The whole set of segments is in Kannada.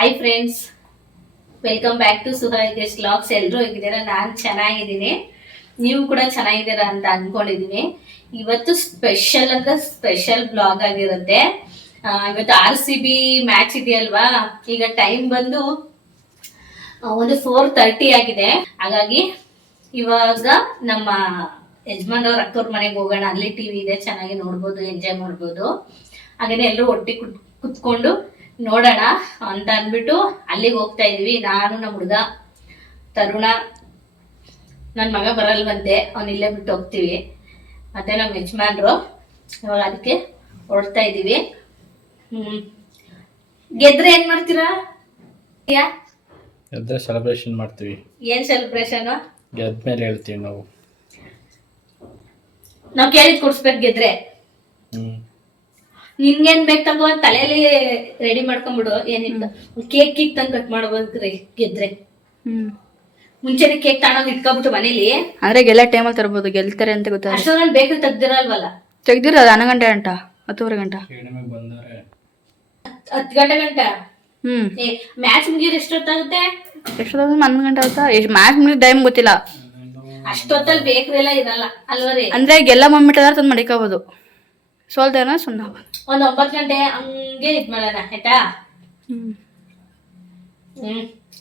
Hi friends, welcome back to Suharikesh vlogs. ಎಲ್ಲರೂ ಹೇಗಿದ್ದೀರಾ? ನಾನು ಚೆನ್ನಾಗಿದ್ದೀನಿ, ನೀವು ಕೂಡ ಚೆನ್ನಾಗಿದ್ದೀರಾ ಅಂತ ಅನ್ಕೊಂಡಿದ್ದೀನಿ. ಇವತ್ತು ಸ್ಪೆಷಲ್ ಅಂದ್ರೆ ಸ್ಪೆಷಲ್ ಬ್ಲಾಗ್ ಆಗಿರುತ್ತೆ. ಇವತ್ತು RCB ಮ್ಯಾಚ್ ಇದೆಯಲ್ವಾ, ಈಗ ಟೈಮ್ ಬಂದು ಒಂದು 4:30 ಆಗಿದೆ. ಹಾಗಾಗಿ ಇವಾಗ ನಮ್ಮ ಯಜಮಾನ್ರವ್ರ ಅಕ್ಕವ್ರ ಮನೆಗೆ ಹೋಗೋಣ. ಅಲ್ಲಿ ಟಿವಿ ಇದೆ, ಚೆನ್ನಾಗಿ ನೋಡ್ಬೋದು, ಎಂಜಾಯ್ ಮಾಡ್ಬೋದು. ಹಾಗೇನೆ ಎಲ್ಲರೂ ಒಟ್ಟಿಗೆ ಕುತ್ಕೊಂಡು ನೋಡೋಣ ಅಂತ ಅಂದ್ಬಿಟ್ಟು ಅಲ್ಲಿಗೆ ಹೋಗ್ತಾ ಇದೀವಿ. ನಾನು, ನಮ್ಮ ಹುಡುಗ ತರುಣ, ನನ್ನ ಮಗ ಬರಲ್ವಂತೆ, ಅವ್ನು ಇಲ್ಲೇ ಬಿಟ್ಟು ಹೋಗ್ತೀವಿ. ಮತ್ತೆ ನಮ್ಮ ಯಜಮಾನ್ರು. ಇವಾಗ ಅದಕ್ಕೆ ಹೊರಡ್ತಾ ಇದೀವಿ. ಗೆದ್ರೆ ಏನ್ ಮಾಡ್ತೀರಾ? ಗೆದ್ರೆ ಸೆಲೆಬ್ರೇಷನ್ ಮಾಡ್ತೀವಿ. ಏನ್ ಸೆಲೆಬ್ರೇಷನ್? ಗೆದ್ಮೇಲೆ ಹೇಳ್ತೀವಿ ನಾವು ಕೇಳಿದ್ ಕೊಡ್ಸ್ಬೇಕು ಗೆದ್ರೆ. ನಿನ್ಗೇನ್ ಬೇಕು ತಗೋ, ತಲೆಯಲ್ಲಿ ರೆಡಿ ಮಾಡ್ಕೊಂಡ್ಬಿಡು. ಏನಿಲ್ಲ, ಕೇಕ್ ತಂದು ಕಟ್ ಮಾಡ್ಬೇಕ್ರಿ ಗೆದ್ರೆ. ಮುಂಚೆನೆ ಕೇಕ್ ತಗೊಂಡೋಗಿ ಇಟ್ಕೊಬಿಟ್ಟು ಮನೇಲಿ, ಅಂದ್ರೆ ಗೆಲ್ಲ ಟೈಮಲ್ಲಿ ತರ್ಬೋದು. ಗೆಲ್ತಾರೆ ಅಂತ ಗೊತ್ತಾಗ ಅಷ್ಟೊಂದು ಬೇಕ್ರಿ ತೆಗ್ದಿರಲ್ವಲ್ಲ. ತೆಗ್ದಿರೋದು 11 ಗಂಟೆ ಗಂಟ 10:30 ಗಂಟ 10 ಗಂಟೆ ಗಂಟ. ಮ್ಯಾಚ್ ಮುಗಿಯೋದು ಎಷ್ಟೊತ್ತಾಗುತ್ತೆ? ಎಷ್ಟೊತ್ತಾಗ 11 ಗಂಟೆ ಆಗುತ್ತಾ? ಎಷ್ಟು ಮ್ಯಾಚ್ ಮುಗಿದ ಟೈಮ್ ಗೊತ್ತಿಲ್ಲ. ಅಷ್ಟೊತ್ತಲ್ಲಿ ಬೇಕ್ರಿ ಎಲ್ಲ ಇರಲ್ಲ ಅಲ್ವರಿ. ಅಂದ್ರೆ ಗೆಲ್ಲ ಮೊಮ್ಮಿಟ್ಟಾದ್ರೆ ತಂದು ಮಡಿಕೋಬಹುದು. ಸೋಲ್ತೇನ ಸುಣ್ಣ ಒಂದ್ 9 ಗಂಟೆ ಹಂಗೆ ಇದ್ ಮಾಡೋಣ, ಆಯ್ತಾ?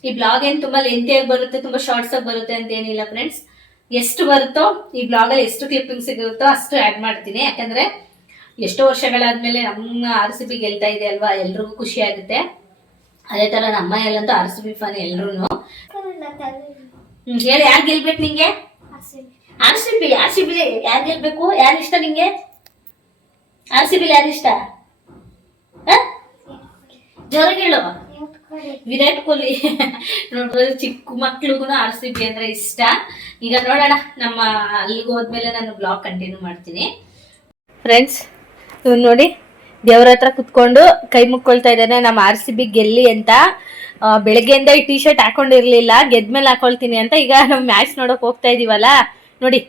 ಈ ಬ್ಲಾಗ್ ಏನ್ ತುಂಬಾ ಲೆಂತಿ ಆಗಿ ಬರುತ್ತೆ, ತುಂಬಾ ಶಾರ್ಟ್ಸ್ ಆಗಿ ಬರುತ್ತೆ ಅಂತ ಏನಿಲ್ಲ ಫ್ರೆಂಡ್ಸ್. ಎಷ್ಟು ಬರುತ್ತೋ ಈ ಬ್ಲಾಗ್ ಅಲ್ಲಿ, ಎಷ್ಟು ಕ್ಲಿಪ್ಪಿಂಗ್ ಸಿಗುತ್ತೋ ಅಷ್ಟು ಆಡ್ ಮಾಡ್ತೀನಿ. ಯಾಕಂದ್ರೆ ಎಷ್ಟೋ ವರ್ಷಗಳಾದ್ಮೇಲೆ ನಮ್ಮ RCB ಗೆಲ್ತಾ ಇದೆ ಅಲ್ವಾ, ಎಲ್ರಿಗೂ ಖುಷಿ ಆಗುತ್ತೆ. ಅದೇ ತರ ನಮ್ಮ ಎಲ್ಲಂತೂ RCB ಫಾನ್ ಎಲ್ರು. ಹೇಳಿ, ಯಾರು ಗೆಲ್ಬೇಕು ನಿಂಗೆ? RCB ಯಾರು ಗೆಲ್ಬೇಕು? ಯಾರು ಇಷ್ಟ ನಿಂಗೆ? RCB ಯಾರು ಇಷ್ಟ? ಜೋರಾಗಿ ಹೇಳು. ವಿರಾಟ್ ಕೊಹ್ಲಿ. ನೋಡ್ಬೋದು, ಚಿಕ್ಕ ಮಕ್ಳಿಗೂ RCB ಅಂದ್ರೆ ಇಷ್ಟ. ಈಗ ನೋಡೋಣ, ನಮ್ಮ ಅಲ್ಲಿಗೆ ಹೋದ್ಮೇಲೆ ನಾನು ಬ್ಲಾಗ್ ಕಂಟಿನ್ಯೂ ಮಾಡ್ತೀನಿ. ಫ್ರೆಂಡ್ಸ್, ಇವ್ನು ನೋಡಿ ದೇವ್ರ ಹತ್ರ ಕುತ್ಕೊಂಡು ಕೈ ಮುಕ್ಕೊಳ್ತಾ ಇದ್ದಾನೆ, ನಮ್ಮ RCB ಗೆಲ್ಲಿ ಅಂತ. ಬೆಳಗ್ಗೆಯಿಂದ ಈ T ಶರ್ಟ್ ಹಾಕೊಂಡಿರ್ಲಿಲ್ಲ, ಗೆದ್ಮೇಲೆ ಹಾಕೊಳ್ತೀನಿ ಅಂತ. ಈಗ ನಾವು ಮ್ಯಾಚ್ ನೋಡಕ್ ಹೋಗ್ತಾ ಇದೀವಲ್ಲ, ನೋಡಿ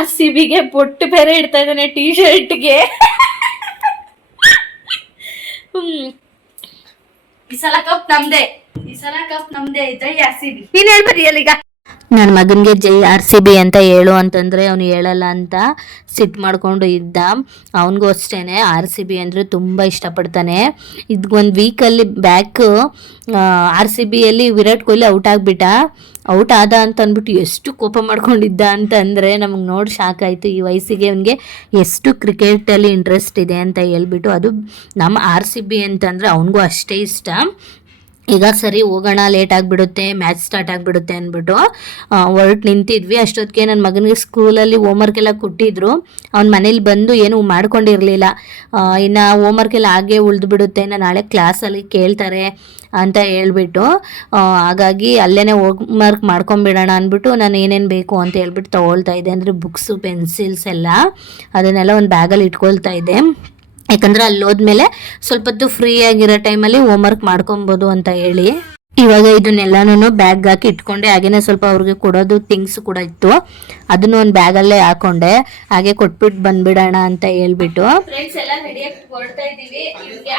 RCB ಗೆ ಬೊಟ್ಟು ಬೇರೆ ಇಡ್ತಾ ಇದ್ದಾನೆ T ಶರ್ಟ್ಗೆ. ಈ ಸಲ ಕಪ್ ನಮ್ದೇ, ಜೈ RCB. ನೀನ್ ಹೇಳ್ಬೇಡಿ ಈಗ. ನನ್ನ ಮಗನಿಗೆ ಜೈ RCB ಅಂತ ಹೇಳು ಅಂತಂದರೆ ಅವನು ಹೇಳಲ್ಲ ಅಂತ ಸಿಟ್ಟು ಮಾಡ್ಕೊಂಡು ಇದ್ದ. ಅವನಿಗೂ ಅಷ್ಟೇ RCB ಅಂದರೆ ತುಂಬ ಇಷ್ಟಪಡ್ತಾನೆ. ಇದು ಒಂದು ವೀಕಲ್ಲಿ ಬ್ಯಾಕ್ RCBಯಲ್ಲಿ ವಿರಾಟ್ ಕೊಹ್ಲಿ ಔಟ್ ಆದ ಅಂತ ಅಂದ್ಬಿಟ್ಟು ಎಷ್ಟು ಕೋಪ ಮಾಡ್ಕೊಂಡಿದ್ದ ಅಂತಂದರೆ ನಮಗೆ ನೋಡಿ ಶಾಕ್ ಆಯಿತು. ಈ ವಯಸ್ಸಿಗೆ ಅವನಿಗೆ ಎಷ್ಟು ಕ್ರಿಕೆಟಲ್ಲಿ ಇಂಟ್ರೆಸ್ಟ್ ಇದೆ ಅಂತ ಹೇಳ್ಬಿಟ್ಟು. ಅದು ನಮ್ಮ RCB ಅಂತಂದರೆ ಅವನಿಗೂ ಅಷ್ಟೇ ಇಷ್ಟ. ಈಗ ಸರಿ ಹೋಗೋಣ, ಲೇಟ್ ಆಗಿಬಿಡುತ್ತೆ, ಮ್ಯಾಚ್ ಸ್ಟಾರ್ಟ್ ಆಗಿಬಿಡುತ್ತೆ ಅಂದ್ಬಿಟ್ಟು ಹೊರಟು ನಿಂತಿದ್ವಿ. ಅಷ್ಟೊತ್ತಿಗೆ ನನ್ನ ಮಗನಿಗೆ ಸ್ಕೂಲಲ್ಲಿ ಹೋಮ್ವರ್ಕ್ ಎಲ್ಲ ಕೊಟ್ಟಿದ್ರು. ಅವ್ನ ಮನೇಲಿ ಬಂದು ಏನೂ ಮಾಡ್ಕೊಂಡಿರಲಿಲ್ಲ. ಇನ್ನು ಹೋಮ್ವರ್ಕ್ ಎಲ್ಲ ಹಾಗೆ ಉಳಿದ್ಬಿಡುತ್ತೆ, ನಾಳೆ ಕ್ಲಾಸಲ್ಲಿ ಕೇಳ್ತಾರೆ ಅಂತ ಹೇಳ್ಬಿಟ್ಟು, ಹಾಗಾಗಿ ಅಲ್ಲೇ ಹೋಮ್ವರ್ಕ್ ಮಾಡ್ಕೊಂಬಿಡೋಣ ಅಂದ್ಬಿಟ್ಟು ನಾನು ಏನೇನು ಬೇಕು ಅಂತ ಹೇಳ್ಬಿಟ್ಟು ತೊಗೊಳ್ತಾ ಇದ್ದೆ. ಅಂದರೆ ಬುಕ್ಸು, ಪೆನ್ಸಿಲ್ಸ್ ಎಲ್ಲ ಅದನ್ನೆಲ್ಲ ಒಂದು ಬ್ಯಾಗಲ್ಲಿ ಇಟ್ಕೊಳ್ತಾ ಇದ್ದೆ. ಯಾಕಂದರೆ ಅಲ್ಲಿ ಹೋದ್ಮೇಲೆ ಸ್ವಲ್ಪ ಹೊತ್ತು ಫ್ರೀ ಆಗಿರೋ ಟೈಮಲ್ಲಿ ಹೋಮ್ವರ್ಕ್ ಮಾಡ್ಕೊಬೋದು ಅಂತ ಹೇಳಿ. ಇವಾಗ ಇದನ್ನೆಲ್ಲನೂ ಬ್ಯಾಗ್ ಹಾಕಿ ಇಟ್ಕೊಂಡೆ. ಹಾಗೇನೆ ಸ್ವಲ್ಪ ಅವ್ರಿಗೆ ಕೊಡೋದು ಥಿಂಗ್ಸ್ ಕೂಡ ಇತ್ತು, ಅದನ್ನು ಒಂದು ಬ್ಯಾಗಲ್ಲೇ ಹಾಕೊಂಡೆ. ಹಾಗೆ ಕೊಟ್ಬಿಟ್ಟು ಬಂದ್ಬಿಡೋಣ ಅಂತ ಹೇಳ್ಬಿಟ್ಟು ಫ್ರೆಂಡ್ಸ್ ಎಲ್ಲ ರೆಡಿಯಾಗಿ ಹೊರಡ್ತಾ ಇದೀವಿ. ಇವ್ರಿಗೆ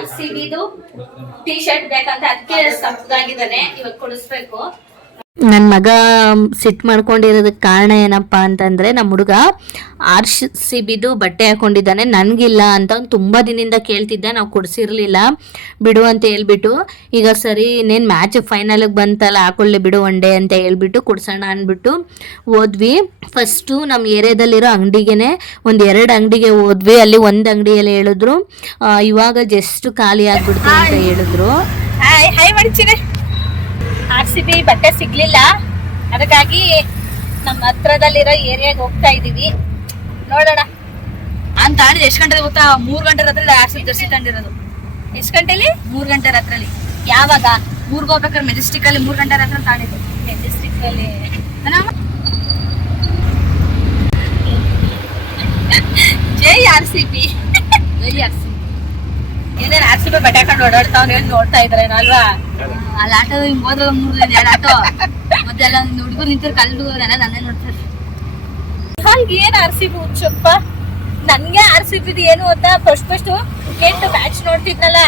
RCBದು T ಶರ್ಟ್ ಬೇಕಂತ, ಅದಕ್ಕೆ ಸಪ್ಪಗಾಗಿದ್ದಾನೆ, ಇವಾಗ ಕೊಡಿಸ್ಬೇಕು. ನನ್ನ ಮಗ ಸಿಟ್ಟು ಮಾಡ್ಕೊಂಡಿರೋದಕ್ಕೆ ಕಾರಣ ಏನಪ್ಪ ಅಂತಂದರೆ, ನಮ್ಮ ಹುಡುಗ RCBದು ಬಟ್ಟೆ ಹಾಕೊಂಡಿದ್ದಾನೆ, ನನಗಿಲ್ಲ ಅಂತ ಅವ್ನು ತುಂಬ ದಿನದಿಂದ ಕೇಳ್ತಿದ್ದ. ನಾವು ಕೊಡಿಸಿರ್ಲಿಲ್ಲ, ಬಿಡು ಅಂತ ಹೇಳ್ಬಿಟ್ಟು. ಈಗ ಸರಿ ಇನ್ನೇನು ಮ್ಯಾಚ್ ಫೈನಲಿಗೆ ಬಂತಲ್ಲ, ಹಾಕೊಳ್ಳಿ ಬಿಡು ಒನ್ ಡೇ ಅಂತ ಹೇಳ್ಬಿಟ್ಟು ಕೊಡ್ಸೋಣ ಅಂದ್ಬಿಟ್ಟು ಹೋದ್ವಿ. ಫಸ್ಟು ನಮ್ಮ ಏರಿಯಾದಲ್ಲಿರೋ ಅಂಗಡಿಗೆ ಒಂದು 2 ಅಂಗಡಿಗೆ ಹೋದ್ವಿ. ಅಲ್ಲಿ ಒಂದು ಅಂಗಡಿಯಲ್ಲಿ ಹೇಳಿದ್ರು ಇವಾಗ ಜಸ್ಟ್ ಖಾಲಿ ಆಗ್ಬಿಡ್ತು ಅಂತ ಹೇಳಿದ್ರು. RCB ಬಟ್ಟೆ ಸಿಗ್ಲಿಲ್ಲ, ಅದಕ್ಕಾಗಿ ನಮ್ಮ ಹತ್ರದಲ್ಲಿರೋ ಏರಿಯಾಗೆ ಹೋಗ್ತಾ ಇದೀವಿ. ನೋಡೋಣ ಅಂತ ಆಡಿದ. ಎಷ್ಟು ಗಂಟೆ ಗೊತ್ತಾ? 3 ಗಂಟೆ ರಾತ್ರಿ RCB ಜರ್ಸಿ ತಂದಿರೋದು. ಎಷ್ಟು ಗಂಟೆಲಿ? 3 ಗಂಟೆ ರಾತ್ರಲ್ಲಿ. ಯಾವಾಗ? ಊರ್ಗೆ ಹೋಗ್ಬೇಕಾದ್ರೆ ಮೆಜೆಸ್ಟಿಕ್ ಅಲ್ಲಿ 3 ಗಂಟೆ ರಾತ್ರಿ ತಾಳಿದ್ದು. ಮೆಜೆಸ್ಟಿಕ್ ಅಲ್ಲಿ ಜೈ RCB. ಏನೇನು RCB ಬಟ್ಟೆ ಹಾಕೊಂಡು ಓಡಾಡ್ತಾವ್ ನೋಡ್ತಾ ಇದ್ರೆ ಅಲ್ವಾ? ಅಲ್ಲಿ ಆಟೋ ಹಿಂಗ್ ಹೋದ್ರೆ 2 ಆಟೋ ಮತ್ತೆ ಎಲ್ಲ ಹುಡುಗರು ನಿಂತಿರ್ ಕಲ್ದು ನನ್ನೇ ನೋಡ್ತಾರೆ. ಏನ್ RCB ಹುಚ್ಚಪ್ಪ, ನನ್ಗೆ RCB ಏನು ಅಂತ ಫಸ್ಟ್ ಕ್ರಿಕೆಟ್ ಮ್ಯಾಚ್ ನೋಡ್ತಿದ್ನಲ್ಲ,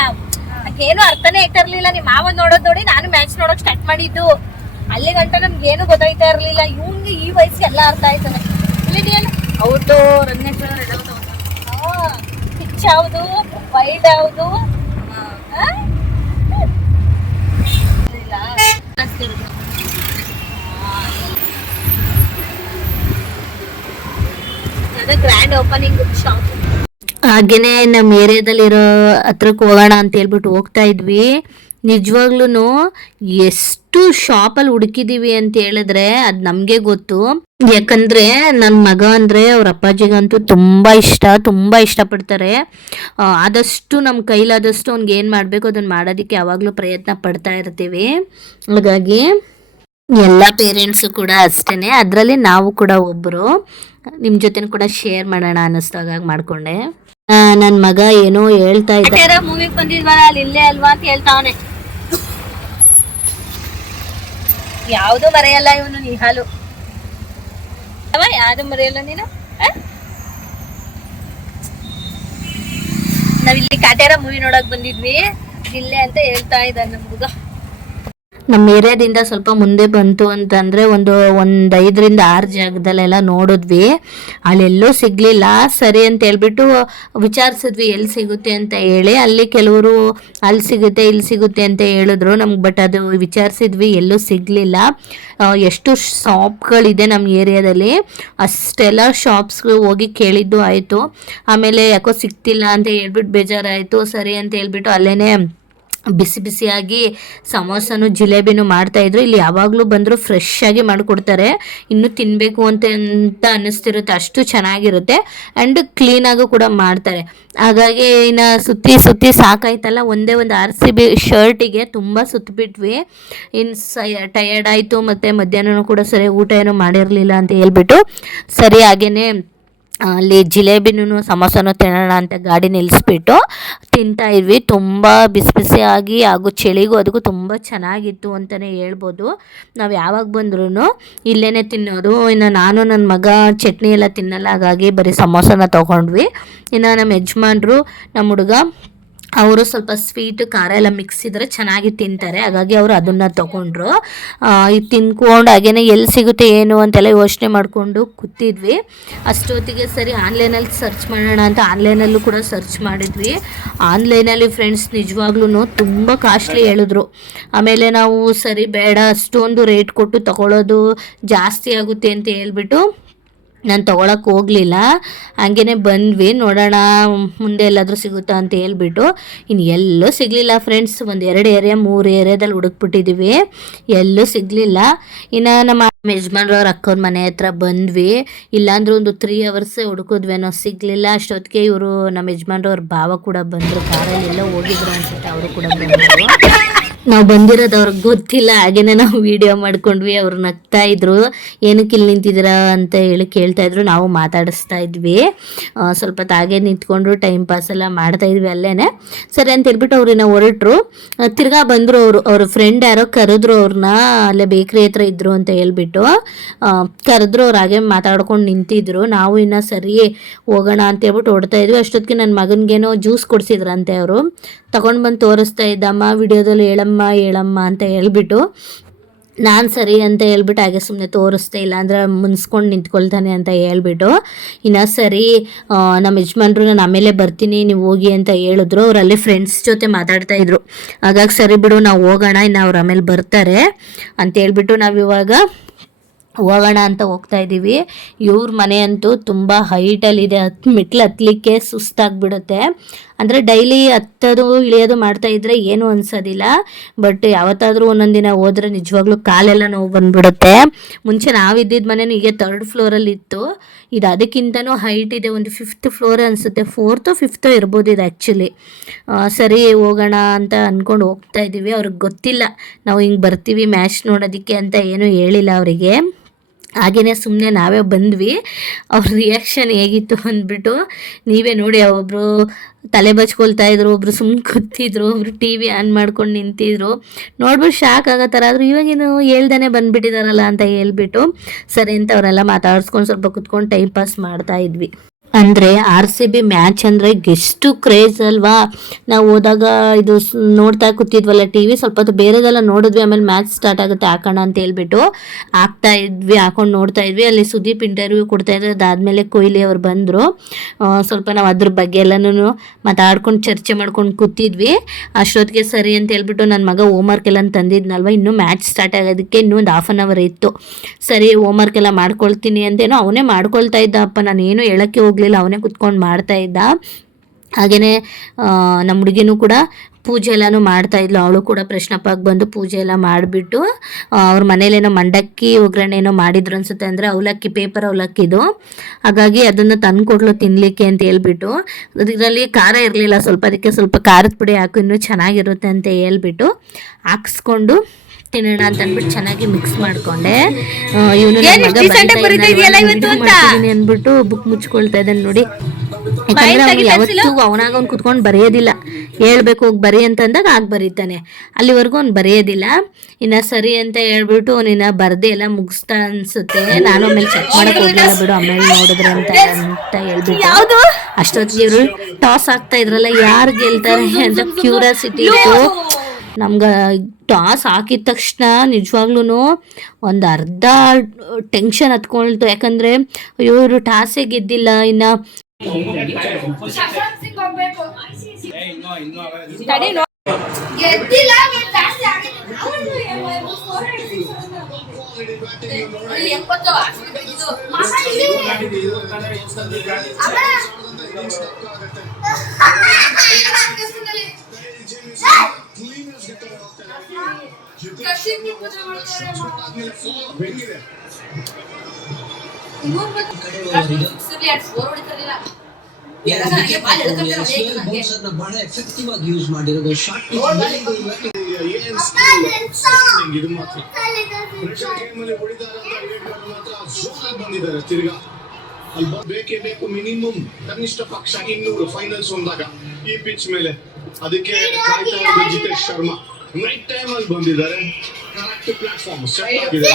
ಏನು ಅರ್ಥನೇ ಆಗ್ತಾ ಇರ್ಲಿಲ್ಲ. ನಿಮ್ಮ ಮಾವ ನೋಡೋದ್ ನೋಡಿ ನಾನು ಮ್ಯಾಚ್ ನೋಡಕ್ ಸ್ಟಾರ್ಟ್ ಮಾಡಿದ್ದು. ಅಲ್ಲಿ ಗಂಟ ನಮ್ಗೆ ಏನು ಗೊತ್ತಾಯ್ತಾ ಇರ್ಲಿಲ್ಲ. ಇವ್ನಿಗೆ ಈ ವಯಸ್ಸಿಗೆ ಎಲ್ಲ ಅರ್ಥ ಆಯ್ತಾನೆ. ಅವ್ರದ್ದು ರಂಗೇಶ್ವರ ಪಿಚ್ ಯಾವುದು, ವೈಡ್ ಯಾವುದು, ಗ್ರ್ಯಾಂಡ್ ಓಪನಿಂಗ್ ಶಾಪ್. ಹಾಗೇನೆ ನಮ್ಮ ಏರಿಯಾದಲ್ಲಿರೋ ಹತ್ರಕ್ಕೆ ಹೋಗೋಣ ಅಂತ ಹೇಳ್ಬಿಟ್ಟು ಹೋಗ್ತಾ ಇದ್ವಿ. ನಿಜವಾಗ್ಲೂ ಎಷ್ಟು ಶಾಪಲ್ಲಿ ಹುಡುಕಿದೀವಿ ಅಂತ ಹೇಳಿದ್ರೆ ಅದು ನಮಗೆ ಗೊತ್ತು. ಯಾಕಂದ್ರೆ ನನ್ನ ಮಗ ಅಂದರೆ ಅವ್ರ ಅಪ್ಪಾಜಿಗಂತೂ ತುಂಬ ಇಷ್ಟಪಡ್ತಾರೆ. ಆದಷ್ಟು ನಮ್ಮ ಕೈಲಾದಷ್ಟು ಅವ್ನಿಗೆ ಏನು ಮಾಡಬೇಕು ಅದನ್ನು ಮಾಡೋದಕ್ಕೆ ಯಾವಾಗಲೂ ಪ್ರಯತ್ನ ಪಡ್ತಾ ಇರ್ತೀವಿ. ಹಾಗಾಗಿ ಎಲ್ಲ ಪೇರೆಂಟ್ಸು ಕೂಡ ಅಷ್ಟೇ, ಅದರಲ್ಲಿ ನಾವು ಕೂಡ ಒಬ್ಬರು. ನಿಮ್ಮ ಜೊತೆ ಕೂಡ ಶೇರ್ ಮಾಡೋಣ ಅನ್ನಿಸ್ದಾಗ ಮಾಡಿಕೊಂಡೆ. ನನ್ನ ಮಗ ಏನೋ ಹೇಳ್ತಾ ಇದ್ದ, ಮೂವಿಗೆ ಬಂದಿದ್ವಲ್ಲ ಅಲ್ಲಿ ಇಲ್ಲೇ ಅಲ್ವಾ ಅಂತ ಹೇಳ್ತಾವನೆ. ಯಾವುದು ಮರೆಯಲ್ಲ ಇವನು ನಿಹಾಲು. ಯಾವ್ದು ಮರೆಯಲ್ಲ ನೀನು. ನಾವಿಲ್ಲಿ ಕಾಟೇರ ಮೂವಿ ನೋಡಕ್ ಬಂದಿದ್ವಿ, ಇಲ್ಲೇ ಅಂತ ಹೇಳ್ತಾ ಇದ್ದ ನಮ್ಮ ಹುಡುಗ. ನಮ್ಮ ಏರಿಯಾದಿಂದ ಸ್ವಲ್ಪ ಮುಂದೆ ಬಂತು ಅಂತಂದರೆ ಒಂದು 5 ರಿಂದ 6 ಜಾಗದಲ್ಲೆಲ್ಲ ನೋಡಿದ್ವಿ. ಅಲ್ಲೆಲ್ಲೂ ಸಿಗಲಿಲ್ಲ. ಸರಿ ಅಂತ ಹೇಳ್ಬಿಟ್ಟು ವಿಚಾರಿಸಿದ್ವಿ ಎಲ್ಲಿ ಸಿಗುತ್ತೆ ಅಂತ ಹೇಳಿ. ಅಲ್ಲಿ ಕೆಲವರು ಅಲ್ಲಿ ಸಿಗುತ್ತೆ ಇಲ್ಲಿ ಸಿಗುತ್ತೆ ಅಂತ ಹೇಳಿದ್ರು ನಮ್ಗೆ. ಬಟ್ ಅದು ವಿಚಾರಿಸಿದ್ವಿ, ಎಲ್ಲೂ ಸಿಗಲಿಲ್ಲ. ಎಷ್ಟು ಶಾಪ್ಗಳಿದೆ ನಮ್ಮ ಏರಿಯಾದಲ್ಲಿ, ಅಷ್ಟೆಲ್ಲ ಶಾಪ್ಸ್ಗೆ ಹೋಗಿ ಕೇಳಿದ್ದು ಆಯಿತು. ಆಮೇಲೆ ಯಾಕೋ ಸಿಗ್ತಿಲ್ಲ ಅಂತ ಹೇಳ್ಬಿಟ್ಟು ಬೇಜಾರಾಯಿತು. ಸರಿ ಅಂತ ಹೇಳ್ಬಿಟ್ಟು ಅಲ್ಲೇ ಬಿಸಿ ಬಿಸಿಯಾಗಿ ಸಮೋಸನು ಜಿಲೇಬಿನೂ ಮಾಡ್ತಾಯಿದ್ರು. ಇಲ್ಲಿ ಯಾವಾಗಲೂ ಬಂದರೂ ಫ್ರೆಶ್ ಆಗಿ ಮಾಡಿಕೊಡ್ತಾರೆ. ಇನ್ನೂ ತಿನ್ನಬೇಕು ಅಂತ ಅನ್ನಿಸ್ತಿರುತ್ತೆ, ಅಷ್ಟು ಚೆನ್ನಾಗಿರುತ್ತೆ. ಆ್ಯಂಡ್ ಕ್ಲೀನಾಗೂ ಕೂಡ ಮಾಡ್ತಾರೆ. ಹಾಗಾಗಿ ಇನ್ನು ಸುತ್ತಿ ಸಾಕಾಯ್ತಲ್ಲ. ಒಂದೇ ಒಂದು RCB ಶರ್ಟಿಗೆ ತುಂಬ ಸುತ್ತಿಬಿಟ್ವಿ. ಇನ್ನು ಟಯರ್ಡ್ ಆಯಿತು. ಮತ್ತು ಮಧ್ಯಾಹ್ನ ಕೂಡ ಸರಿ ಊಟ ಏನೂ ಮಾಡಿರಲಿಲ್ಲ ಅಂತ ಹೇಳ್ಬಿಟ್ಟು ಸರಿ ಹಾಗೇ ಅಲ್ಲಿ ಜಿಲೇಬಿನೂ ಸಮೋಸನೂ ತಿನ್ನೋಣ ಅಂತ ಗಾಡಿ ನಿಲ್ಲಿಸ್ಬಿಟ್ಟು ತಿಂತಾ ಇದ್ವಿ. ತುಂಬ ಬಿಸಿ ಬಿಸಿಯಾಗಿ ಹಾಗೂ ಚಳಿಗೂ ಅದಕ್ಕೂ ತುಂಬ ಚೆನ್ನಾಗಿತ್ತು ಅಂತಲೇ ಹೇಳ್ಬೋದು. ನಾವು ಯಾವಾಗ ಬಂದ್ರೂ ಇಲ್ಲೇ ತಿನ್ನೋದು. ಇನ್ನು ನಾನು ನನ್ನ ಮಗ ಚಟ್ನಿ ಎಲ್ಲ ತಿನ್ನಲ್ಲ, ಹಾಗಾಗಿ ಬರೀ ಸಮೋಸನ ತೊಗೊಂಡ್ವಿ. ಇನ್ನು ನಮ್ಮ ಯಜಮಾನ್ರು ನಮ್ಮ ಹುಡುಗ ಅವರು ಸ್ವಲ್ಪ ಸ್ವೀಟ್ ಖಾರ ಎಲ್ಲ ಮಿಕ್ಸ್ ಇದ್ದರೆ ಚೆನ್ನಾಗಿ ತಿಂತಾರೆ. ಹಾಗಾಗಿ ಅವರು ಅದನ್ನು ತೊಗೊಂಡ್ರು. ಇದು ತಿನ್ಕೊಂಡು ಹಾಗೇನೆ ಎಲ್ಲಿ ಸಿಗುತ್ತೆ ಏನು ಅಂತೆಲ್ಲ ಯೋಚನೆ ಮಾಡಿಕೊಂಡು ಕೂತಿದ್ವಿ. ಅಷ್ಟೊತ್ತಿಗೆ ಸರಿ ಆನ್ಲೈನಲ್ಲಿ ಸರ್ಚ್ ಮಾಡೋಣ ಅಂತ ಆನ್ಲೈನಲ್ಲೂ ಕೂಡ ಸರ್ಚ್ ಮಾಡಿದ್ವಿ. ಆನ್ಲೈನಲ್ಲಿ ಫ್ರೆಂಡ್ಸ್ ನಿಜವಾಗ್ಲೂ ತುಂಬ ಕಾಸ್ಟ್ಲಿ ಹೇಳಿದ್ರು. ಆಮೇಲೆ ನಾವು ಸರಿ ಬೇಡ ಅಷ್ಟೊಂದು ರೇಟ್ ಕೊಟ್ಟು ತಗೊಳ್ಳೋದು ಜಾಸ್ತಿ ಆಗುತ್ತೆ ಅಂತ ಹೇಳ್ಬಿಟ್ಟು ನಾನು ತೊಗೊಳಕ್ಕೆ ಹೋಗಲಿಲ್ಲ. ಹಂಗೇ ಬಂದ್ವಿ, ನೋಡೋಣ ಮುಂದೆ ಎಲ್ಲಾದರೂ ಸಿಗುತ್ತಾ ಅಂತ ಹೇಳ್ಬಿಟ್ಟು. ಇನ್ನು ಎಲ್ಲೂ ಸಿಗಲಿಲ್ಲ ಫ್ರೆಂಡ್ಸ್. 1 2 ಏರಿಯಾ 3 ಏರಿಯಾದಲ್ಲಿ ಹುಡುಕ್ಬಿಟ್ಟಿದ್ದೀವಿ, ಎಲ್ಲೂ ಸಿಗಲಿಲ್ಲ. ಇನ್ನು ನಮ್ಮ ಯಜಮಾನ್ರವ್ರ ಅಕ್ಕವ್ರ ಮನೆ ಹತ್ರ ಬಂದ್ವಿ. ಇಲ್ಲಾಂದ್ರೆ ಒಂದು 3 hours ಹುಡುಕಿದ್ವೇನೋ, ಸಿಗಲಿಲ್ಲ. ಅಷ್ಟೊತ್ತಿಗೆ ಇವರು ನಮ್ಮ ಯಜಮಾನ್ರವ್ರ ಭಾವ ಕೂಡ ಬಂದರು. ಕಾರಲ್ಲಿ ಎಲ್ಲ ಹೋಗಿದ್ರು ಅನ್ಸುತ್ತೆ, ಅವರು ಕೂಡ ಬಂದರು. ನಾವು ಬಂದಿರೋದು ಅವ್ರಿಗೆ ಗೊತ್ತಿಲ್ಲ. ಹಾಗೇನೆ ನಾವು ವಿಡಿಯೋ ಮಾಡ್ಕೊಂಡ್ವಿ. ಅವ್ರು ನಗ್ತಾ ಇದ್ರು, ಏನಕ್ಕೆ ಇಲ್ಲಿ ನಿಂತಿದ್ದೀರಾ ಅಂತ ಹೇಳಿ ಕೇಳ್ತಾ ಇದ್ರು. ನಾವು ಮಾತಾಡಿಸ್ತಾ ಇದ್ವಿ. ಸ್ವಲ್ಪ ತಾಗೆ ನಿಂತ್ಕೊಂಡ್ರು, ಟೈಮ್ ಪಾಸ್ ಎಲ್ಲ ಮಾಡ್ತಾ ಇದ್ವಿ ಅಲ್ಲೇ. ಸರಿ ಅಂತ ಹೇಳ್ಬಿಟ್ಟು ಅವ್ರನ್ನ ಹೊರಟರು. ತಿರ್ಗಾ ಬಂದರು. ಅವ್ರ ಫ್ರೆಂಡ್ ಯಾರೋ ಕರೆದ್ರು ಅವ್ರನ್ನ, ಅಲ್ಲೇ ಬೇಕ್ರಿ ಹತ್ರ ಇದ್ರು ಅಂತ ಹೇಳ್ಬಿಟ್ಟು ಕರೆದ್ರು. ಅವ್ರು ಹಾಗೆ ಮಾತಾಡ್ಕೊಂಡು ನಿಂತಿದ್ರು. ನಾವು ಇನ್ನು ಸರಿ ಹೋಗೋಣ ಅಂತ ಹೇಳ್ಬಿಟ್ಟು ಹೊಡ್ತಾ ಇದ್ವಿ. ಅಷ್ಟೊತ್ತಿಗೆ ನನ್ನ ಮಗನಿಗೇನೋ ಜ್ಯೂಸ್ ಕೊಡಿಸಿದ್ರಂತೆ. ಅವರು ತಗೊಂಡು ಬಂದು ತೋರಿಸ್ತಾ ಇದ್ದಮ್ಮ, ವಿಡಿಯೋದಲ್ಲಿ ಹೇಳಮ್ಮ ಅಂತ ಹೇಳ್ಬಿಟ್ಟು ನಾನು ಸರಿ ಅಂತ ಹೇಳ್ಬಿಟ್ಟು ಹಾಗೆ ಸುಮ್ಮನೆ ತೋರಿಸ್ದೆ, ಇಲ್ಲಾಂದ್ರೆ ಮುನ್ಸ್ಕೊಂಡು ನಿಂತ್ಕೊಳ್ತಾನೆ ಅಂತ ಹೇಳ್ಬಿಟ್ಟು. ಇನ್ನು ಸರಿ ನಮ್ಮ ಯಜಮಾನ್ರು ನಾನು ಆಮೇಲೆ ಬರ್ತೀನಿ ನೀವು ಹೋಗಿ ಅಂತ ಹೇಳಿದ್ರು. ಅವರಲ್ಲಿ ಫ್ರೆಂಡ್ಸ್ ಜೊತೆ ಮಾತಾಡ್ತಾಯಿದ್ರು. ಹಾಗಾಗಿ ಸರಿ ಬಿಡು ನಾವು ಹೋಗೋಣ, ಇನ್ನು ಅವ್ರು ಆಮೇಲೆ ಬರ್ತಾರೆ ಅಂತ ಹೇಳ್ಬಿಟ್ಟು ನಾವಿವಾಗ ಹೋಗೋಣ ಅಂತ ಹೋಗ್ತಾ ಇದ್ದೀವಿ. ಇವ್ರ ಮನೆ ಅಂತೂ ತುಂಬ ಹೈಟಲ್ಲಿದೆ. ಮೆಟ್ಲು ಹತ್ತಲಿಕ್ಕೆ ಸುಸ್ತಾಗ್ಬಿಡುತ್ತೆ. ಅಂದರೆ ಡೈಲಿ ಹತ್ತೋದು ಇಳಿಯೋದು ಮಾಡ್ತಾಯಿದ್ರೆ ಏನೂ ಅನ್ಸೋದಿಲ್ಲ. ಬಟ್ ಯಾವತ್ತಾದರೂ ಒಂದೊಂದು ದಿನ ಹೋದರೆ ನಿಜವಾಗ್ಲೂ ಕಾಲೆಲ್ಲ ನೋವು ಬಂದುಬಿಡುತ್ತೆ. ಮುಂಚೆ ನಾವಿದ್ದಿದ್ದ ಮನೇನು ಹೀಗೆ 3rd ಫ್ಲೋರಲ್ಲಿ ಇತ್ತು. ಇದು ಅದಕ್ಕಿಂತನೂ ಹೈಟ್ ಇದೆ, ಒಂದು 5th ಫ್ಲೋರ್ ಅನಿಸುತ್ತೆ, 4th or 5th ಇರ್ಬೋದು ಇದು ಆ್ಯಕ್ಚುಲಿ. ಸರಿ ಹೋಗೋಣ ಅಂತ ಅಂದ್ಕೊಂಡು ಹೋಗ್ತಾ ಇದ್ದೀವಿ. ಅವ್ರಿಗೆ ಗೊತ್ತಿಲ್ಲ ನಾವು ಹಿಂಗೆ ಬರ್ತೀವಿ ಮ್ಯಾಚ್ ನೋಡೋದಕ್ಕೆ ಅಂತ ಏನೂ ಹೇಳಿಲ್ಲ ಅವರಿಗೆ. ಹಾಗೆಯೇ ಸುಮ್ಮನೆ ನಾವೇ ಬಂದ್ವಿ. ಅವ್ರ ರಿಯಾಕ್ಷನ್ ಹೇಗಿತ್ತು ಅಂದ್ಬಿಟ್ಟು ನೀವೇ ನೋಡಿ. ಒಬ್ಬರು ತಲೆ ಬಚ್ಕೊಳ್ತಾ ಇದ್ರು, ಒಬ್ಬರು ಸುಮ್ಮನೆ ಕೂತಿದ್ರು, ಒಬ್ಬರು TV ಆನ್ ಮಾಡ್ಕೊಂಡು ನಿಂತಿದ್ರು. ನೋಡ್ಬಿಟ್ಟು ಶಾಕ್ ಆಗೋ ಥರ ಆದರೂ ಇವಾಗೇನು ಹೇಳ್ದೇ ಬಂದುಬಿಟ್ಟಿದಾರಲ್ಲ ಅಂತ ಹೇಳ್ಬಿಟ್ಟು ಸರಿ ಅಂತ ಅವರೆಲ್ಲ ಮಾತಾಡಿಸ್ಕೊಂಡು ಸ್ವಲ್ಪ ಕುತ್ಕೊಂಡು ಟೈಮ್ ಪಾಸ್ ಮಾಡ್ತಾ ಇದ್ವಿ. ಅಂದರೆ RCB ಮ್ಯಾಚ್ ಅಂದರೆ ಎಷ್ಟು ಕ್ರೇಜ್ ಅಲ್ವಾ. ನಾವು ಹೋದಾಗ ಇದು ನೋಡ್ತಾ ಕೂತಿದ್ವಲ್ಲ TV, ಸ್ವಲ್ಪ ಹೊತ್ತು ಬೇರೆದೆಲ್ಲ ನೋಡಿದ್ವಿ. ಆಮೇಲೆ ಮ್ಯಾಚ್ ಸ್ಟಾರ್ಟ್ ಆಗುತ್ತೆ ಹಾಕೋಣ ಅಂತ ಹೇಳ್ಬಿಟ್ಟು ಹಾಕ್ತಾ ಇದ್ವಿ, ಹಾಕೊಂಡು ನೋಡ್ತಾ ಇದ್ವಿ. ಅಲ್ಲಿ ಸುದೀಪ್ ಇಂಟರ್ವ್ಯೂ ಕೊಡ್ತಾ ಇದ್ರು. ಅದಾದಮೇಲೆ ಕೊಹ್ಲಿ ಅವ್ರು ಬಂದರು. ಸ್ವಲ್ಪ ನಾವು ಅದ್ರ ಬಗ್ಗೆ ಎಲ್ಲನೂ ಮಾತಾಡ್ಕೊಂಡು ಚರ್ಚೆ ಮಾಡ್ಕೊಂಡು ಕೂತಿದ್ವಿ. ಅಷ್ಟೊತ್ತಿಗೆ ಸರಿ ಅಂತ ಹೇಳ್ಬಿಟ್ಟು ನನ್ನ ಮಗ ಹೋಮ್ವರ್ಕ್ ಎಲ್ಲ ತಂದಿದ್ನಲ್ವ, ಇನ್ನೂ ಮ್ಯಾಚ್ ಸ್ಟಾರ್ಟ್ ಆಗೋದಕ್ಕೆ ಇನ್ನೂ ಒಂದು ಹಾಫ್ ಆನ್ ಅವರ್ ಇತ್ತು. ಸರಿ ಹೋಮ್ವರ್ಕ್ ಎಲ್ಲ ಮಾಡ್ಕೊಳ್ತೀನಿ ಅಂತೇನೋ ಅವನೇ ಮಾಡ್ಕೊಳ್ತಾ ಇದ್ದಪ್ಪ, ನಾನು ಏನು ಹೇಳೋಕ್ಕೆ ಹೋಗಲಿಲ್ಲ, ಅವನೇ ಕುತ್ಕೊಂಡು ಮಾಡ್ತಾ ಇದ್ದ. ಹಾಗೆಯೇ ನಮ್ಮ ಹುಡುಗಿನೂ ಕೂಡ ಪೂಜೆ ಎಲ್ಲನೂ ಮಾಡ್ತಾ ಇದ್ಲು. ಅವಳು ಕೂಡ ಪ್ರಶ್ನಪ್ಪಾಗಿ ಬಂದು ಪೂಜೆ ಎಲ್ಲ ಮಾಡಿಬಿಟ್ಟು ಅವ್ರ ಮನೇಲೇನೋ ಮಂಡಕ್ಕಿ ಒಗ್ಗರಣೆ ಏನೋ ಮಾಡಿದ್ರು ಅನ್ಸುತ್ತೆ, ಅಂದರೆ ಅವಲಕ್ಕಿ, ಪೇಪರ್ ಅವಲಕ್ಕಿದು. ಹಾಗಾಗಿ ಅದನ್ನು ತಂದು ಕೊಡ್ಲು ತಿನ್ನಲಿಕ್ಕೆ ಅಂತ ಹೇಳ್ಬಿಟ್ಟು. ಇದರಲ್ಲಿ ಖಾರ ಇರಲಿಲ್ಲ ಸ್ವಲ್ಪ, ಅದಕ್ಕೆ ಸ್ವಲ್ಪ ಖಾರದ ಪುಡಿ ಹಾಕು ಇನ್ನೂ ಚೆನ್ನಾಗಿರುತ್ತೆ ಅಂತ ಹೇಳ್ಬಿಟ್ಟು ಹಾಕ್ಸ್ಕೊಂಡು ತಿನ್ನೋಣ ಅಂತ ಅಂದ್ಬಿಟ್ಟು ಚೆನ್ನಾಗಿ ಮಿಕ್ಸ್ ಮಾಡ್ಕೊಂಡೆ. ಇವನು ಅಂದ್ಬಿಟ್ಟು ಬುಕ್ ಮುಚ್ಕೊಳ್ತಾ ಇದ್ದಾನೆ ನೋಡಿ. ಯಾಕಂದ್ರೆ ಅವ್ನು ಯಾವತ್ತೂ ಅವನಾಗ ಅವ್ನು ಕುತ್ಕೊಂಡು ಬರೆಯೋದಿಲ್ಲ, ಹೇಳ್ಬೇಕು ಹೋಗಿ ಬರಿ ಅಂತಂದಾಗ ಆಗ ಬರೀತಾನೆ, ಅಲ್ಲಿವರೆಗೂ ಅವ್ನು ಬರೆಯೋದಿಲ್ಲ. ಇನ್ನು ಸರಿ ಅಂತ ಹೇಳ್ಬಿಟ್ಟು ಅವನಿನ್ನ ಬರದೆ ಎಲ್ಲ ಮುಗಿಸ್ತಾ ಅನ್ಸುತ್ತೆ. ನಾನು ಆಮೇಲೆ ಚೆಕ್ ಮಾಡಕ್ ಹೋಗ್ಲಿಲ್ಲ ಬಿಡು, ಆಮೇಲೆ ನೋಡಿದ್ರೆ ಅಂತ ಹೇಳ್ಬಿಟ್ಟು ಅಷ್ಟೊತ್ತಿಗೆ ಇವರು ಟಾಸ್ ಆಗ್ತಾ ಇದ್ರಲ್ಲ, ಯಾರು ಗೆಲ್ತಾರೆ ಅಂತ ಕ್ಯೂರಿಯಾಸಿಟಿ ಇತ್ತು ನಮ್ಗೆ. ಟಾಸ್ ಹಾಕಿದ ತಕ್ಷಣ ನಿಜವಾಗ್ಲೂ ಒಂದು ಅರ್ಧ ಟೆನ್ಷನ್ ಹತ್ಕೊಳ್ತು. ಯಾಕಂದರೆ ಅಯ್ಯೋ ಇವರು ಟಾಸೇ ಗೆದ್ದಿಲ್ಲ, ಇನ್ನು ಬಹಳ ಎಫೆಕ್ಟಿವ್ ಆಗಿ ಯೂಸ್ ಮಾಡಿರೋದು ಶಾರ್ಟ್ ಬಂದಿದ್ದಾರೆ. ತಿರ್ಗಾ ಅಲ್ಲಿ ಬೇಕೇ ಬೇಕು, ಮಿನಿಮಮ್ ಕನಿಷ್ಠ ಪಕ್ಷ 200 ಫೈನಲ್ಸ್ ಒಂದಾಗ ಈ ಪಿಚ್ ಮೇಲೆ. ಅದಕ್ಕೆ ಕಾಯ್ತಾ ಇರೋದು ಜಿತೇಶ್ ಶರ್ಮಾ ನೈಟ್ ಟೈಮ್ ಅಲ್ಲಿ ಬಂದಿದ್ದಾರೆ. ಕರೆಕ್ಟ್ ಪ್ಲಾಟ್ಫಾರ್ಮ್ ಸೆಟ್ ಆಗಿದೆ.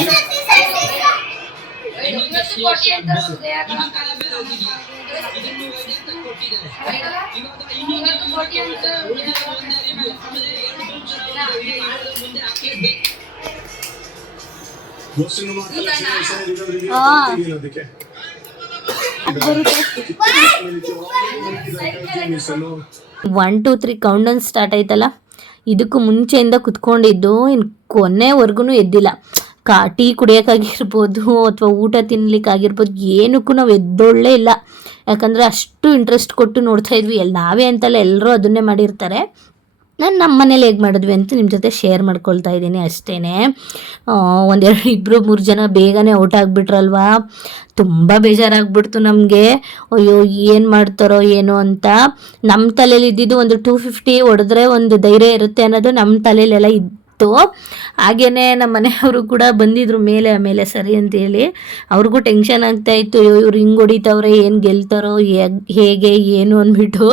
ಅದಕ್ಕೆ 1 2 3 ಕೌಂಟ್ ಡೌನ್ ಸ್ಟಾರ್ಟ್ ಆಯ್ತಲ್ಲ, ಇದಕ್ಕೂ ಮುಂಚೆಯಿಂದ ಕುತ್ಕೊಂಡಿದ್ದು ಇನ್ನು ಕೊನೆವರೆಗೂ ಎದ್ದಿಲ್ಲ. ಟೀ ಕುಡಿಯೋಕ್ಕಾಗಿರ್ಬೋದು ಅಥವಾ ಊಟ ತಿನ್ಲಿಕ್ಕಾಗಿರ್ಬೋದು, ಏನಕ್ಕೂ ನಾವು ಎದ್ದೊಳ್ಳೇ ಇಲ್ಲ. ಯಾಕಂದರೆ ಅಷ್ಟು ಇಂಟ್ರೆಸ್ಟ್ ಕೊಟ್ಟು ನೋಡ್ತಾ ಇದ್ವಿ. ನಾವೇ ಅಂತಲ್ಲ, ಎಲ್ಲರೂ ಅದನ್ನೇ ಮಾಡಿರ್ತಾರೆ. ನಮ್ಮ ಮನೇಲಿ ಹೇಗೆ ಮಾಡಿದ್ವಿ ಅಂತ ನಿಮ್ಮ ಜೊತೆ ಶೇರ್ ಮಾಡ್ಕೊಳ್ತಾ ಇದ್ದೀನಿ ಅಷ್ಟೇ. 1 2 3 ಜನ ಬೇಗನೆ ಔಟ್ ಆಗಿಬಿಟ್ರಲ್ವ, ತುಂಬ ಬೇಜಾರಾಗ್ಬಿಡ್ತು ನಮಗೆ. ಅಯ್ಯೋ ಏನು ಮಾಡ್ತಾರೋ ಏನೋ ಅಂತ. ನಮ್ಮ ತಲೆಯಲ್ಲಿ ಇದ್ದಿದ್ದು ಒಂದು 250 ಹೊಡೆದ್ರೆ ಒಂದು ಧೈರ್ಯ ಇರುತ್ತೆ ಅನ್ನೋದು ನಮ್ಮ ತಲೆಯಲ್ಲೆಲ್ಲ ಇತ್ತು. ಹಾಗೇನೆ ನಮ್ಮ ಮನೆಯವರು ಕೂಡ ಬಂದಿದ್ರು ಆಮೇಲೆ ಸರಿ ಅಂತೇಳಿ. ಅವ್ರಿಗೂ ಟೆನ್ಷನ್ ಆಗ್ತಾಯಿತ್ತು, ಇವ್ರು ಹಿಂಗೆ ಹೊಡಿತವ್ರೆ, ಏನು ಗೆಲ್ತಾರೋ ಹೇಗೆ ಏನು ಅಂದ್ಬಿಟ್ಟು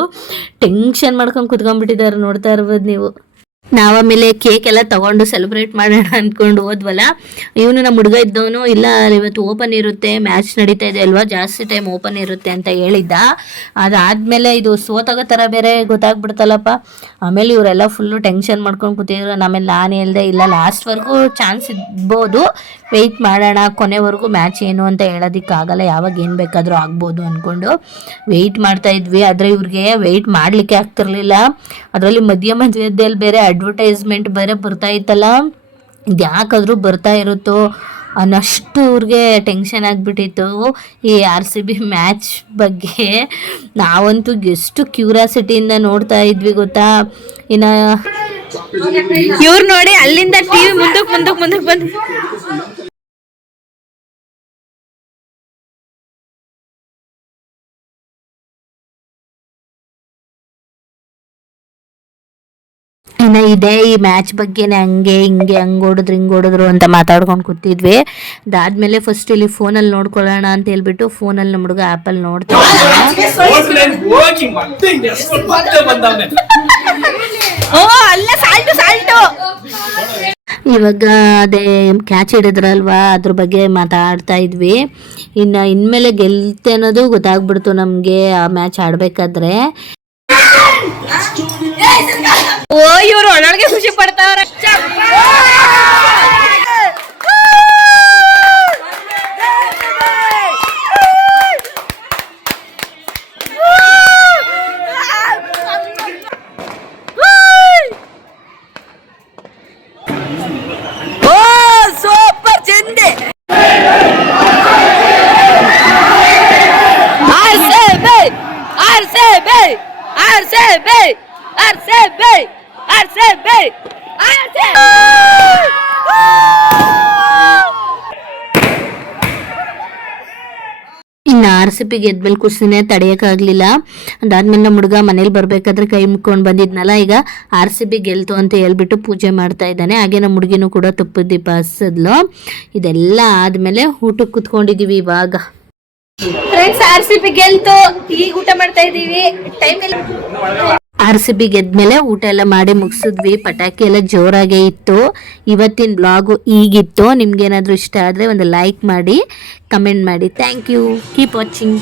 ಟೆನ್ಷನ್ ಮಾಡ್ಕೊಂಡು ಕುತ್ಕೊಂಡ್ಬಿಟ್ಟಿದ್ದಾರೆ. ನೋಡ್ತಾ ಇರ್ಬೋದು ನೀವು. ನಾವು ಆಮೇಲೆ ಕೇಕ್ ಎಲ್ಲ ತೊಗೊಂಡು ಸೆಲೆಬ್ರೇಟ್ ಮಾಡೋಣ ಅಂದ್ಕೊಂಡು ಹೋದ್ವಲ್ಲ, ಇವನು ನಮ್ಮ ಹುಡುಗ ಇದ್ದವನು ಇಲ್ಲ ಇವತ್ತು ಓಪನ್ ಇರುತ್ತೆ, ಮ್ಯಾಚ್ ನಡೀತಾ ಇದೆ ಅಲ್ವಾ, ಜಾಸ್ತಿ ಟೈಮ್ ಓಪನ್ ಇರುತ್ತೆ ಅಂತ ಹೇಳಿದ್ದ. ಅದಾದಮೇಲೆ ಇದು ಸೋತಾಗೋ ಥರ ಬೇರೆ ಗೊತ್ತಾಗ್ಬಿಡ್ತಲ್ಲಪ್ಪ. ಆಮೇಲೆ ಇವರೆಲ್ಲ ಫುಲ್ಲು ಟೆನ್ಷನ್ ಮಾಡ್ಕೊಂಡು ಕೂತಿದ್ರು. ಆಮೇಲೆ ನಾನು ಹೇಳ್ದೆ ಇಲ್ಲ ಲಾಸ್ಟ್ವರೆಗೂ ಚಾನ್ಸ್ ಇರ್ಬೋದು, ವೆಯ್ಟ್ ಮಾಡೋಣ, ಕೊನೆವರೆಗೂ ಮ್ಯಾಚ್ ಏನು ಅಂತ ಹೇಳೋದಕ್ಕಾಗಲ್ಲ, ಯಾವಾಗ ಏನು ಬೇಕಾದರೂ ಆಗ್ಬೋದು ಅಂದ್ಕೊಂಡು ವೆಯ್ಟ್ ಮಾಡ್ತಾ ಇದ್ವಿ. ಆದರೆ ಇವ್ರಿಗೆ ವೆಯ್ಟ್ ಮಾಡಲಿಕ್ಕೆ ಆಗ್ತಿರ್ಲಿಲ್ಲ. ಅದರಲ್ಲಿ ಮಧ್ಯದಲ್ಲಿ ಬೇರೆ ಅಡ್ವರ್ಟೈಸ್ಮೆಂಟ್ ಬೇರೆ ಬರ್ತಾ ಇತ್ತಲ್ಲ, ಇದು ಯಾಕಾದರೂ ಬರ್ತಾ ಇರುತ್ತೋ ಅನ್ನೋಷ್ಟು ಇವ್ರಿಗೆ ಟೆನ್ಷನ್ ಆಗಿಬಿಟ್ಟಿತ್ತು ಈ RCB ಮ್ಯಾಚ್ ಬಗ್ಗೆ. ನಾವಂತೂ ಎಷ್ಟು ಕ್ಯೂರಿಯಾಸಿಟಿಯಿಂದ ನೋಡ್ತಾ ಇದ್ವಿ ಗೊತ್ತಾ. ಇನ್ನು ಇವ್ರು ನೋಡಿ ಅಲ್ಲಿಂದ TV ಮುಂದಕ್ಕೆ ಬಂದು ಇನ್ನು ಇದೇ ಈ ಮ್ಯಾಚ್ ಬಗ್ಗೆನೇ ಹಂಗೆ ಹೊಡಿದ್ರು ಅಂತ ಮಾತಾಡ್ಕೊಂಡು ಕೂತಿದ್ವಿ. ಅದಾದ್ಮೇಲೆ ಫಸ್ಟ್ ಇಲ್ಲಿ ಫೋನಲ್ಲಿ ನೋಡ್ಕೊಳ್ಳೋಣ ಅಂತ ಹೇಳ್ಬಿಟ್ಟು ಫೋನಲ್ಲಿ ನಮ್ಮ ಹುಡುಗ ಆ್ಯಪಲ್ಲಿ ನೋಡ್ತಾ ಇವಾಗ ಅದೇ ಕ್ಯಾಚ್ ಹಿಡಿದ್ರಲ್ವಾ ಅದ್ರ ಬಗ್ಗೆ ಮಾತಾಡ್ತಾ ಇದ್ವಿ. ಇನ್ಮೇಲೆ ಗೆಲ್ತೆ ಅನ್ನೋದು ಗೊತ್ತಾಗ್ಬಿಡ್ತು ನಮಗೆ ಆ ಮ್ಯಾಚ್ ಆಡ್ಬೇಕಾದ್ರೆ. ಓ ಇವ್ರು ಒಳಗೆ ಖುಷಿ ಪಡ್ತಾವ್ರೆ. ಸೂಪರ್ ಚಂದೆ. ಇನ್ನು RCB ಗೆದ್ಮೇಲೆ ಖುಷಿನೇ ತಡೆಯೋಕ್ಕಾಗಲಿಲ್ಲ. ಅದಾದ್ಮೇಲೆ ನಮ್ಮ ಹುಡುಗ ಮನೇಲಿ ಬರಬೇಕಾದ್ರೆ ಕೈ ಮುಕ್ಕೊಂಡು ಬಂದಿದ್ನಲ್ಲ, ಈಗ RCB ಗೆಲ್ತು ಅಂತ ಹೇಳ್ಬಿಟ್ಟು ಪೂಜೆ ಮಾಡ್ತಾ ಇದ್ದಾನೆ. ಹಾಗೆ ನಮ್ಮ ಹುಡುಗಿನೂ ಕೂಡ ತುಪ್ಪದ ದೀಪ ಹಚ್ಚಿದ್ಲು. ಇದೆಲ್ಲ ಆದಮೇಲೆ ಊಟಕ್ಕೆ ಕುತ್ಕೊಂಡಿದ್ದೀವಿ. ಇವಾಗ ಫ್ರೆಂಡ್ಸ್ RCB ಗೆಲ್ತು, ಈಗ ಊಟ ಮಾಡ್ತಾ ಇದೀವಿ. ಟೈಮ್ ಇಲ್ಲ. RCB ಗೆದ್ಮೇಲೆ ಊಟ ಎಲ್ಲ ಮಾಡಿ ಮುಗಿಸಿದ್ವಿ. ಪಟಾಕಿ ಎಲ್ಲ ಜೋರಾಗೇ ಇತ್ತು. ಇವತ್ತಿನ ಬ್ಲಾಗು ಈಗಿತ್ತು. ನಿಮ್ಗೇನಾದರೂ ಇಷ್ಟ ಆದರೆ ಒಂದು ಲೈಕ್ ಮಾಡಿ, ಕಮೆಂಟ್ ಮಾಡಿ. Thank you. Keep watching.